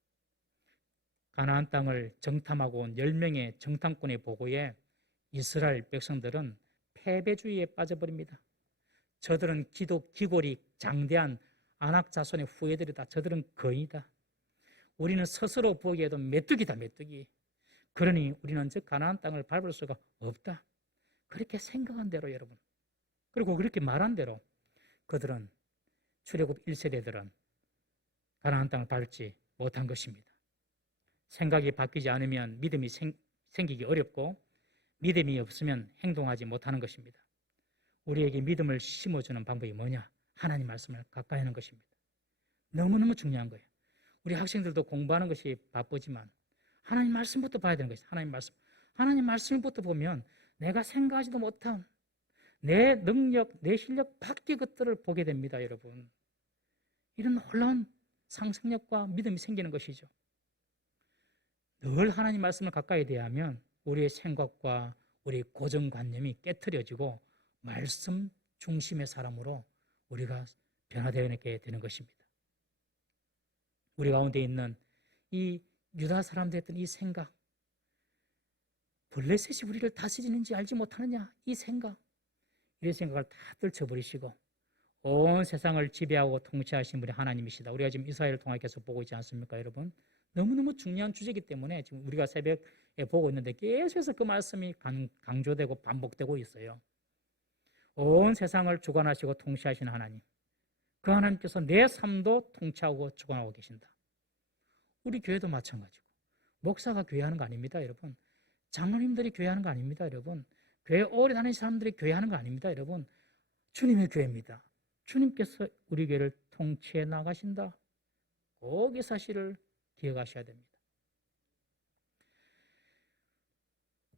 가나안 땅을 정탐하고 온 10명의 정탐꾼의 보고에 이스라엘 백성들은 패배주의에 빠져버립니다. 저들은 기골이 장대한 아낙 자손의 후예들이다. 저들은 거인이다. 우리는 스스로 보기에도 메뚜기다, 메뚜기. 그러니 우리는 저 가나안 땅을 밟을 수가 없다. 그렇게 생각한 대로 여러분, 그리고 그렇게 말한 대로 그들은 출애굽 1세대들은 가나안 땅을 밟지 못한 것입니다. 생각이 바뀌지 않으면 믿음이 생기기 어렵고 믿음이 없으면 행동하지 못하는 것입니다. 우리에게 믿음을 심어주는 방법이 뭐냐? 하나님 말씀을 가까이 하는 것입니다. 너무너무 중요한 거예요. 우리 학생들도 공부하는 것이 바쁘지만 하나님 말씀부터 봐야 되는 것이죠. 하나님 말씀부터 보면 내가 생각하지도 못한 내 능력, 내 실력 밖의 것들을 보게 됩니다, 여러분. 이런 놀라운 상상력과 믿음이 생기는 것이죠. 늘 하나님 말씀을 가까이 대하면 우리의 생각과 우리의 고정관념이 깨트려지고 말씀 중심의 사람으로 우리가 변화되게 되는 것입니다. 우리 가운데 있는 이 유다 사람들의 했던 이 생각, 블레셋이 우리를 다스리는지 알지 못하느냐, 이 생각, 이런 생각을 다 떨쳐버리시고 온 세상을 지배하고 통치하신 분이 하나님이시다. 우리가 지금 이스라엘을 통해 계속 보고 있지 않습니까, 여러분? 너무너무 중요한 주제이기 때문에 지금 우리가 새벽에 보고 있는데 계속해서 그 말씀이 강조되고 반복되고 있어요. 온 세상을 주관하시고 통치하시는 하나님, 그 하나님께서 내 삶도 통치하고 주관하고 계신다. 우리 교회도 마찬가지고 목사가 교회하는 거 아닙니다, 여러분. 장로님들이 교회하는 거 아닙니다, 여러분. 교회 오래 다니는 사람들이 교회하는 거 아닙니다, 여러분. 주님의 교회입니다. 주님께서 우리 교회를 통치해 나가신다. 꼭 이 사실을 기억하셔야 됩니다.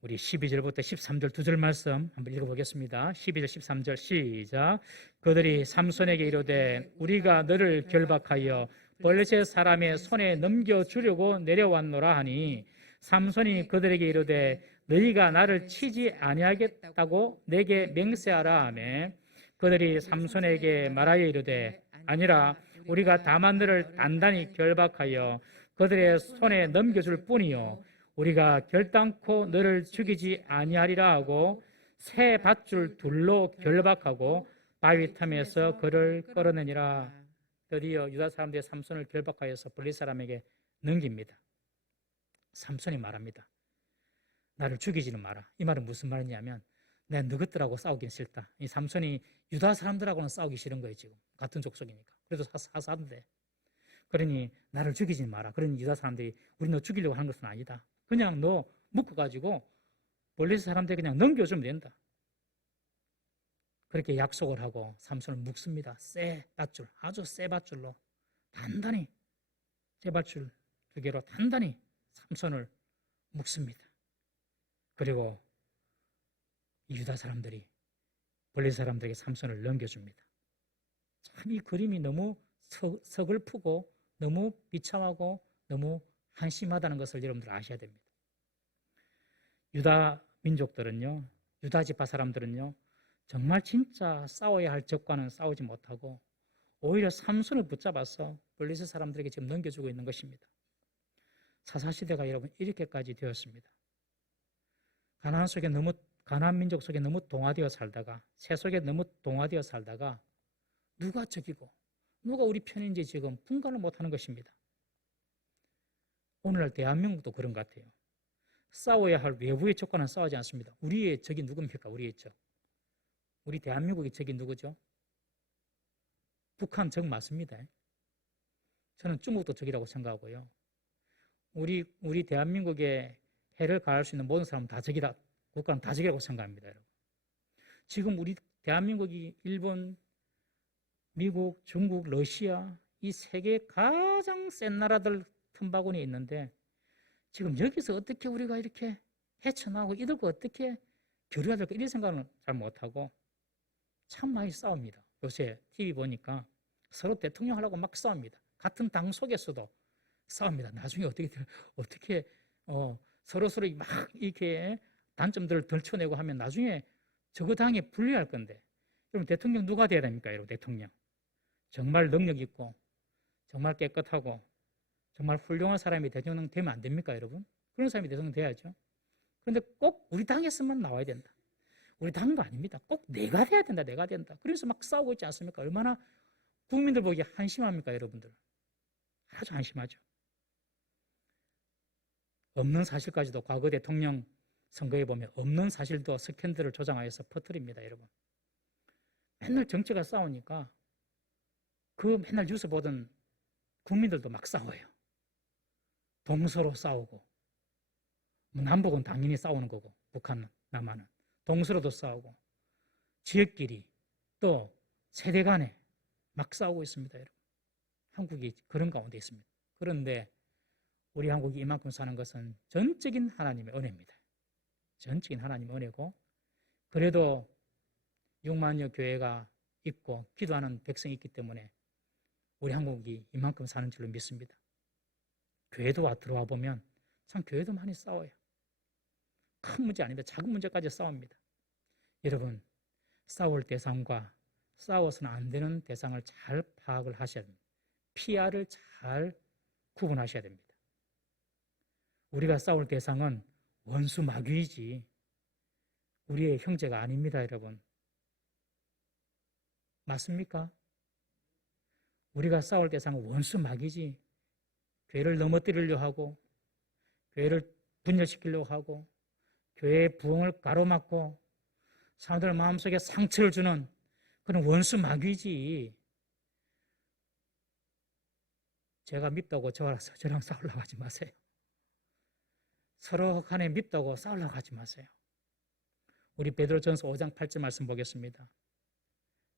우리 12절부터 13절 두 절 말씀 한번 읽어보겠습니다. 12절 13절 시작. 그들이 삼손에게 이르되 우리가 너를 결박하여 블레셋 사람의 손에 넘겨주려고 내려왔노라 하니 삼손이 그들에게 이르되 너희가 나를 치지 아니하겠다고 내게 맹세하라 하매 그들이 삼손에게 말하여 이르되 아니라 우리가 다만 너를 단단히 결박하여 그들의 손에 넘겨줄 뿐이요 우리가 결단코 너를 죽이지 아니하리라 하고 새 밧줄 둘로 결박하고 바위 틈에서 그를 끌어내니라. 드디어 유다 사람들의 삼손을 결박하여서 블레셋 사람에게 넘깁니다. 삼손이 말합니다. 나를 죽이지는 마라. 이 말은 무슨 말이냐면 내가 너희들하고 싸우긴 싫다. 이 삼손이 유다 사람들하고는 싸우기 싫은 거예요. 지금 같은 족속이니까. 그래도 사사인데 그러니 나를 죽이지 마라. 그러니 유다 사람들이 우리 너 죽이려고 하는 것은 아니다. 그냥 너 묶어가지고 블레셋 사람들이 그냥 넘겨주면 된다. 그렇게 약속을 하고 삼손을 묶습니다. 새 밧줄, 아주 새 밧줄로 단단히 새 밧줄 2개로 단단히 삼손을 묶습니다. 그리고 유다 사람들이 블레셋 사람들에게 삼손을 넘겨줍니다. 참 이 그림이 너무 서글프고 너무 비참하고 너무 한심하다는 것을 여러분들 아셔야 됩니다. 유다 민족들은요, 유다 지파 사람들은요, 정말 진짜 싸워야 할 적과는 싸우지 못하고 오히려 삼손을 붙잡아서 블레셋 사람들에게 지금 넘겨주고 있는 것입니다. 사사시대가 여러분 이렇게까지 되었습니다. 가나안 민족 속에 너무 동화되어 살다가 새 속에 너무 동화되어 살다가 누가 적이고 누가 우리 편인지 지금 분간을 못하는 것입니다. 오늘날 대한민국도 그런 것 같아요. 싸워야 할 외부의 적과는 싸우지 않습니다. 우리의 적이 누굽니까? 우리의 적. 우리 대한민국의 적이 누구죠? 북한 적 맞습니다. 저는 중국도 적이라고 생각하고요. 우리 대한민국에 해를 가할 수 있는 모든 사람은 다 적이다. 국가는 다 적이라고 생각합니다. 여러분. 지금 우리 대한민국이 일본, 미국, 중국, 러시아 이 세계 가장 센 나라들 틈바구니에 있는데 지금 여기서 어떻게 우리가 이렇게 헤쳐나오고 이들과 어떻게 교류해야 될까 이런 생각은 잘 못하고 참 많이 싸웁니다. 요새 TV 보니까 서로 대통령 하려고 막 싸웁니다. 같은 당 속에서도 싸웁니다. 나중에 어떻게 서로 막 이렇게 단점들을 덜쳐내고 하면 나중에 저거 당에 불리할 건데 여러분 대통령 누가 돼야 됩니까? 여러분 대통령 정말 능력 있고 정말 깨끗하고 정말 훌륭한 사람이 대통령 되면 안 됩니까, 여러분? 그런 사람이 대통령 돼야죠. 그런데 꼭 우리 당에서만 나와야 된다. 우리 당도 아닙니다. 꼭 내가 돼야 된다, 내가 된다. 그래서 막 싸우고 있지 않습니까? 얼마나 국민들 보기에 한심합니까, 여러분들? 아주 한심하죠. 없는 사실까지도 과거 대통령 선거에 보면 없는 사실도 스캔들을 조장하여서 퍼뜨립니다, 여러분. 맨날 정치가 싸우니까 그 맨날 뉴스 보던 국민들도 막 싸워요. 동서로 싸우고, 남북은 당연히 싸우는 거고, 북한은, 남한은. 동서로도 싸우고, 지역끼리, 또 세대 간에 막 싸우고 있습니다, 여러분. 한국이 그런 가운데 있습니다. 그런데 우리 한국이 이만큼 사는 것은 전적인 하나님의 은혜입니다. 전적인 하나님의 은혜고, 그래도 6만여 교회가 있고 기도하는 백성이 있기 때문에 우리 한국이 이만큼 사는 줄로 믿습니다. 교회도 들어와 보면 참 교회도 많이 싸워요. 큰 문제 아닌데 작은 문제까지 싸웁니다. 여러분, 싸울 대상과 싸워서는 안 되는 대상을 잘 파악을 하셔야 됩니다. PR을 잘 구분하셔야 됩니다. 우리가 싸울 대상은 원수 마귀이지 우리의 형제가 아닙니다, 여러분. 맞습니까? 우리가 싸울 대상은 원수 마귀지 교회를 넘어뜨리려고 하고 교회를 분열시키려고 하고 교회의 부흥을 가로막고 사람들 마음속에 상처를 주는 그런 원수 마귀지 제가 밉다고 저랑 싸우려고 하지 마세요. 서로 간에 밉다고 싸우려고 하지 마세요. 우리 베드로전서 5장 8절 말씀 보겠습니다.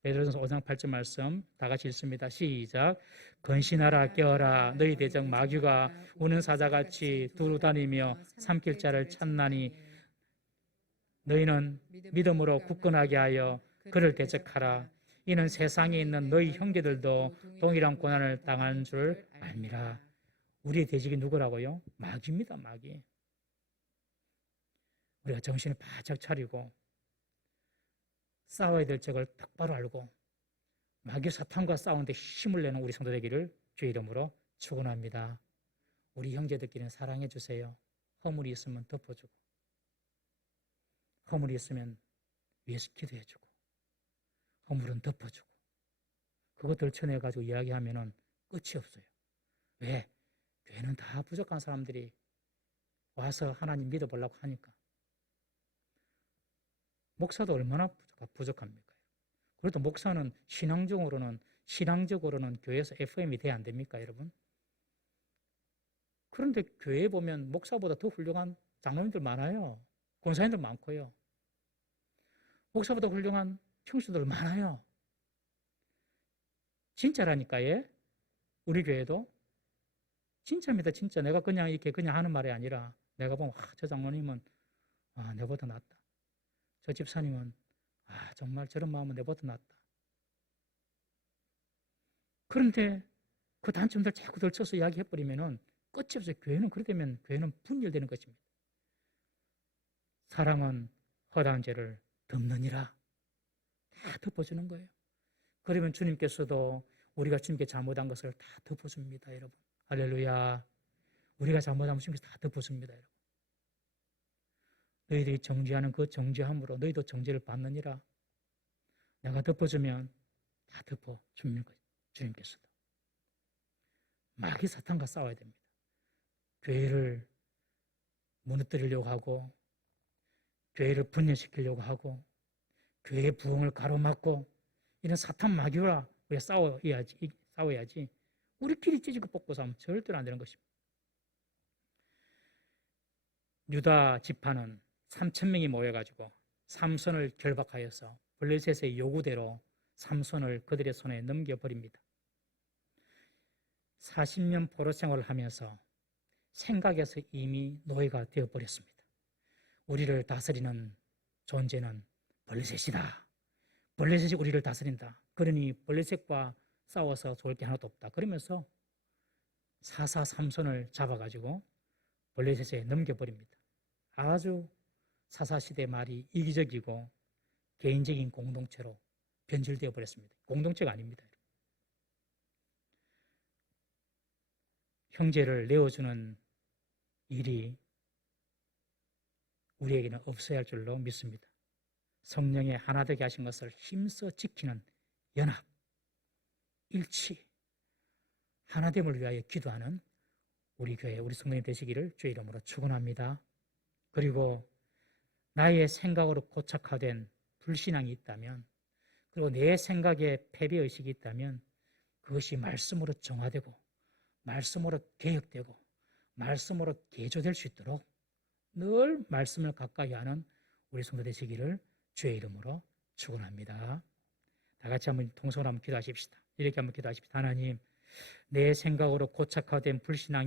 베드로전서 5장 8절 말씀 다 같이 읽습니다. 시작. 건신하라 깨어라 너희 대적 마귀가 우는 사자같이 두루 다니며 삼킬 자를 찾나니 너희는 믿음으로 굳건하게 하여 그를 대적하라. 이는 세상에 있는 너희 형제들도 동일한 고난을 당한 줄 알미라. 우리의 대적이 누구라고요? 마귀입니다. 마귀. 우리가 정신을 바짝 차리고 싸워야 될 적을 똑바로 알고 마귀 사탄과 싸우는데 힘을 내는 우리 성도 되기를 주의 이름으로 축원합니다. 우리 형제들끼리는 사랑해 주세요. 허물이 있으면 덮어주고 허물이 있으면 위에서 기도해주고 허물은 덮어주고 그것들 쳐내가지고 이야기하면 끝이 없어요. 왜? 교회는 다 부족한 사람들이 와서 하나님 믿어보려고 하니까 목사도 얼마나 부족합니까? 그래도 목사는 신앙적으로는 교회에서 FM이 돼야 안 됩니까, 여러분? 그런데 교회에 보면 목사보다 더 훌륭한 장로님들 많아요. 권사님들 많고요. 목사보다 훌륭한 총수들 많아요. 진짜라니까, 예? 우리 교회도 진짜입니다, 진짜. 내가 그냥 이렇게 그냥 하는 말이 아니라 내가 보면 저 장로님은 내보다 낫다. 저 집사님은 정말 저런 마음은 내보다 낫다. 그런데 그 단점들 자꾸 들쳐서 이야기해버리면 끝이 없어요. 교회는 그렇게 되면 교회는 분열되는 것입니다. 사랑은 허다한 죄를 덮느니라. 다 덮어주는 거예요. 그러면 주님께서도 우리가 주님께 잘못한 것을 다 덮어줍니다, 여러분. 할렐루야. 우리가 잘못하면 주님께서 다 덮어줍니다, 여러분. 너희들이 정죄하는 그 정죄함으로 너희도 정죄를 받느니라. 내가 덮어주면 다 덮어주는 거예요, 주님께서도. 마귀 사탄과 싸워야 됩니다. 교회를 무너뜨리려고 하고 교회를 분열시키려고 하고 교회의 부흥을 가로막고 이런 사탄 마귀와 우리가 싸워야지 우리끼리 찢고 뽑고 싸우면 절대로 안 되는 것입니다. 유다 지파는 3,000명이 모여가지고 삼손을 결박하여서 블레셋의 요구대로 삼손을 그들의 손에 넘겨버립니다. 40년 포로 생활을 하면서 생각에서 이미 노예가 되어버렸습니다. 우리를 다스리는 존재는 블레셋이다. 블레셋이 우리를 다스린다. 그러니 블레셋과 싸워서 좋을 게 하나도 없다. 그러면서 사사 삼손을 잡아가지고 블레셋에 넘겨버립니다. 아주 사사시대 말이 이기적이고 개인적인 공동체로 변질되어 버렸습니다. 공동체가 아닙니다. 형제를 내어주는 일이 우리에게는 없어야 할 줄로 믿습니다. 성령의 하나 되게 하신 것을 힘써 지키는 연합, 일치, 하나됨을 위하여 기도하는 우리 교회, 우리 성도님 되시기를 주의 이름으로 축원합니다. 그리고 나의 생각으로 고착화된 불신앙이 있다면, 그리고 내 생각에 패배의식이 있다면 그것이 말씀으로 정화되고 말씀으로 개혁되고 말씀으로 개조될 수 있도록 늘 말씀을 가까이 하는 우리 성도 되시기를 주의 이름으로 축원합니다. 다 같이 한번 통성으로 한번 기도하십시다. 이렇게 한번 기도하십시다. 하나님, 내 생각으로 고착화된 불신앙이